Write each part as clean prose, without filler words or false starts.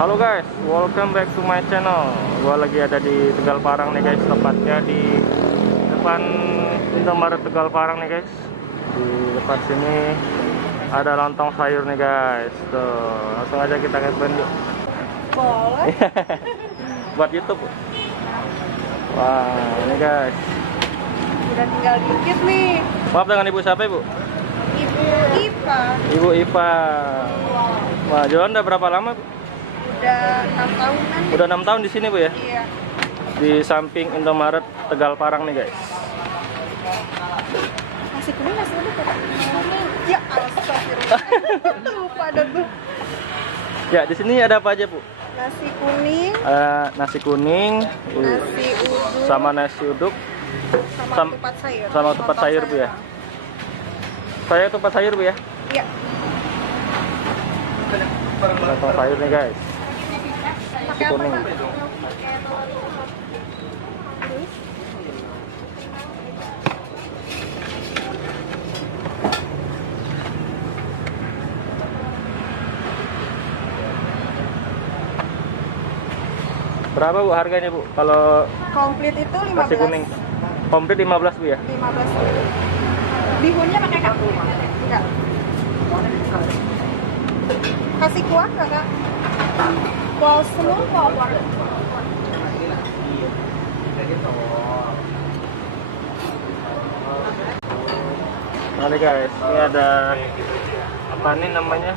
Halo guys, welcome back to my channel. Gua lagi ada di Tegal Parang nih guys, tepatnya di depan Indomaret Tegal Parang nih guys. Di depan sini ada lontong sayur nih guys. Tuh, langsung aja kita nge-ban yuk. Boleh. Buat YouTube. Wah, ini guys. Udah tinggal dikit nih. Maaf, dengan ibu siapa ibu? Ibu Ipa. Ibu Ipa. Wah, jualan udah berapa lama bu? Udah 6 tahunan. Udah 6 tahun di sini bu ya? Iya. Di samping Indomaret Tegal Parang nih guys. Nasi kuning nasi uduk ya? Ya astagfirullah. Lupa dah tuh. Ya, di sini ada apa aja bu? Nasi kuning, Nasi kuning, nasi uduk, sama nasi uduk, sama tupat sayur. sama tupat sayur bu ya? Saya tupat sayur bu ya? Iya. Lontong sayur nih guys. Nasi Pakai apa, kuning. Pak? Berapa bu harganya bu? Kalau Komplit itu 15. nasi kuning komplit 15 bu ya? 15. Bihunnya pakai kak? Enggak. Kasih kuah enggak, Kak? Kuah semur, kuah apa? Nah nih guys, ini ada apa nih namanya?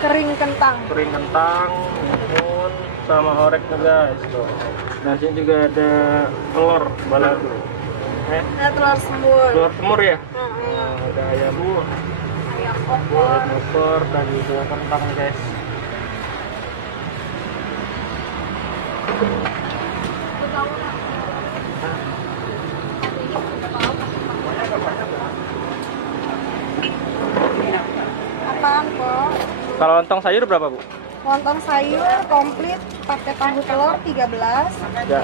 Kering kentang. Kering kentang, bihun, sama orek nih guys. Tuh. Nah sini juga ada telur balado. Telur semur. Telur semur ya? Heeh. Nah, ada ayam bu, Ayam opor. ayam opor dan juga kentang nih guys. Apaan kok? Kalau lontong sayur berapa bu? Lontong sayur komplit pakai tahu telur 13. Ya,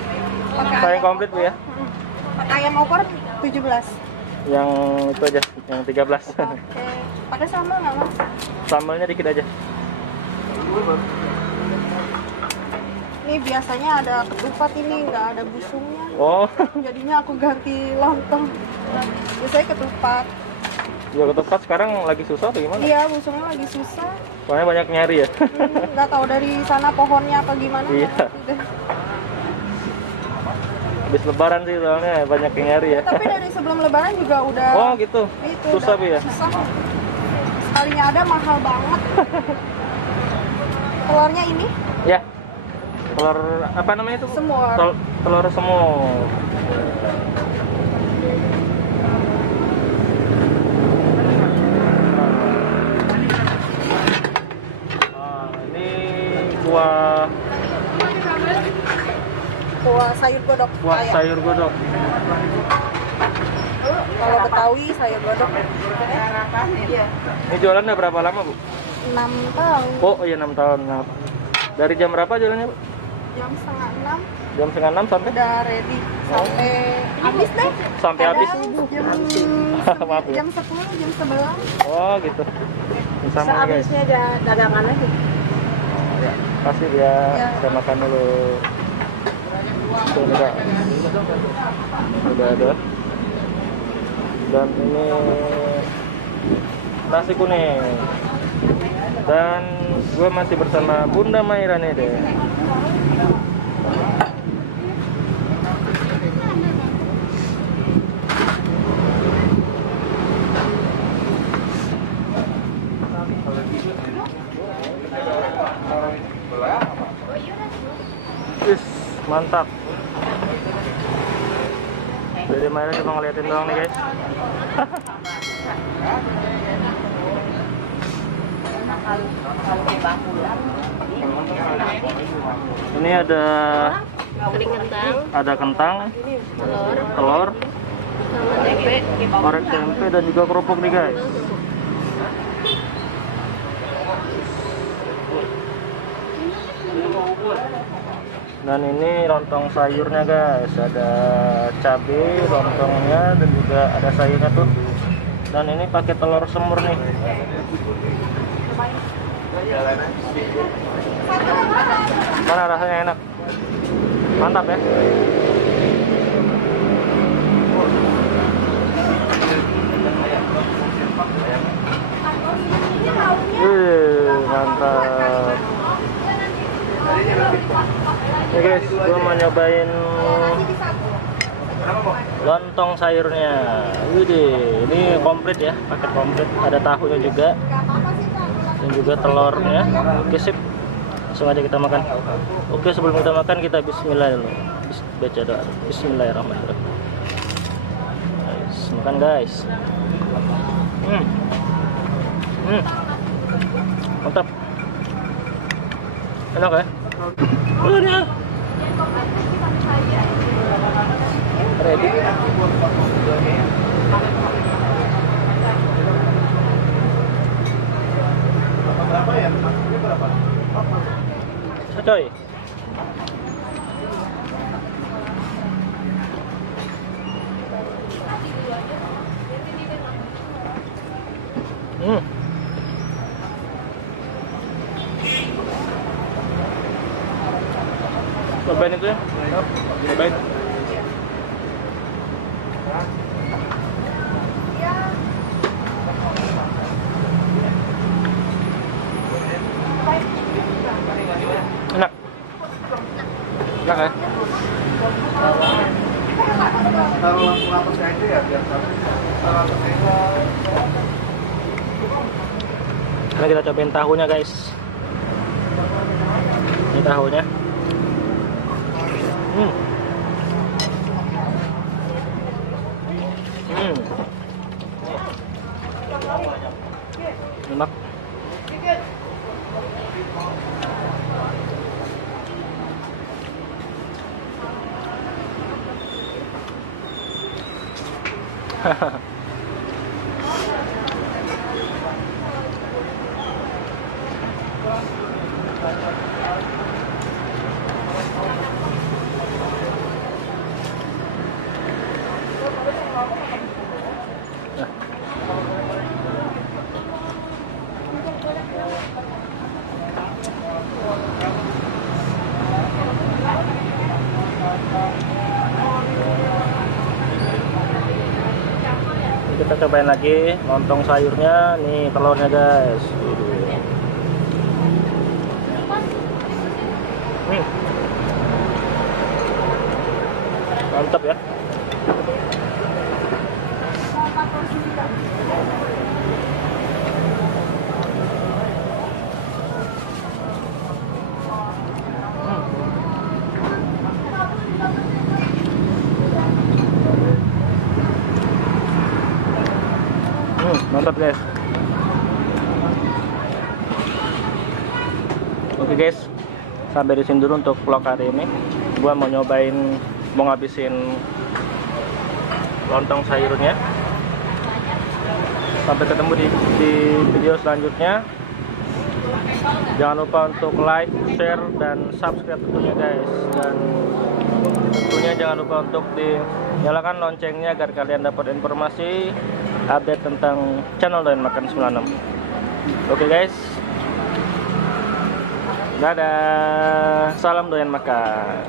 Pakai sayur ayam komplit bu ya? opor. Pakai ayam opor 17. Yang itu aja, yang 13. Oke. Pakai sambal nggak, Mas? Sambalnya dikit aja. Ini biasanya ada ketupat, ini nggak ada busungnya. Oh, Jadinya aku ganti lontong. Biasanya ketupat. juga ketupat sekarang lagi susah atau gimana? Iya, busungnya lagi susah. Soalnya banyak nyari ya. Nggak tahu dari sana pohonnya apa gimana. Iya. Habis lebaran sih soalnya banyak yang nyari ya. Tapi dari sebelum lebaran juga udah. Oh gitu. Itu Susah udah bu ya? Susah. Sekalinya ada mahal banget. Telurnya ini Ya. Telur apa namanya itu? Bu? semua. Telur semur. Nah, ini kuah Sayur godok. kuah Kayak. sayur godok. Kalau Betawi sayur godok. Iya. Ini jualan udah berapa lama bu? 6 tahun. Oh iya 6 tahun. Nah, dari jam berapa jualannya bu? Jam setengah 6 Jam setengah 6 sampai? udah ready sampai habis deh. Sampai habis? Jam Maaf ya. jam 10, jam 11. Oh gitu. Sama nih guys. Sehabisnya ada dagangan lagi. Ya, kasih ya. Ya. Saya makan dulu. Tuh, udah ada. Dan ini nasi kuning. Dan gue masih bersama Bunda Maira nih deh. Wis, mantap. Jadi Maira cuma ngeliatin doang nih guys. Ini ada kentang, telur, orek tempe dan juga kerupuk nih guys. Dan ini lontong sayurnya guys, ada cabai lontongnya dan juga ada sayurnya tuh. Dan ini pakai telur semur nih. Mana rasanya enak? Mantap ya. Mantap. Oke guys, gua mau nyobain lontong sayurnya. Widih, ini komplit ya, paket komplit. Ada tahunya juga dan juga telurnya. Oke sip, langsung aja kita makan. Oke, sebelum kita makan kita bismillah dulu. Baca doa. Bismillahirrahmanirrahim. Guys, makan guys. Mantap. Enak ya? Telurnya ready. Berapa ya? Ini berapa? Coy. Cobain itu ya. Cobain. Enak. Enak ya? Taruh lampu atasnya aja ya biar taruh atasnya aja. Sekarang kita cobain tahunya guys. Ini tahunya. Enak. Hahaha. Kita cobain lagi lontong sayurnya, nih telurnya guys. Mantap ya. Mantap guys. Oke guys, sampai di sini dulu untuk vlog hari ini. Gua mau ngabisin lontong sayurnya. Sampai ketemu di video selanjutnya. Jangan lupa untuk like, share, dan subscribe tentunya guys. Dan tentunya jangan lupa untuk dinyalakan loncengnya agar kalian dapat informasi update tentang channel Doyan Makan 96. Oke guys, dadah, salam Doyan Makan.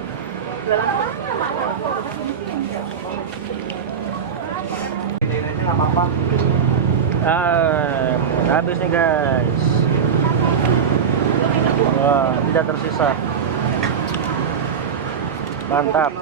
Habis nih guys. Wah, tidak tersisa. Mantap.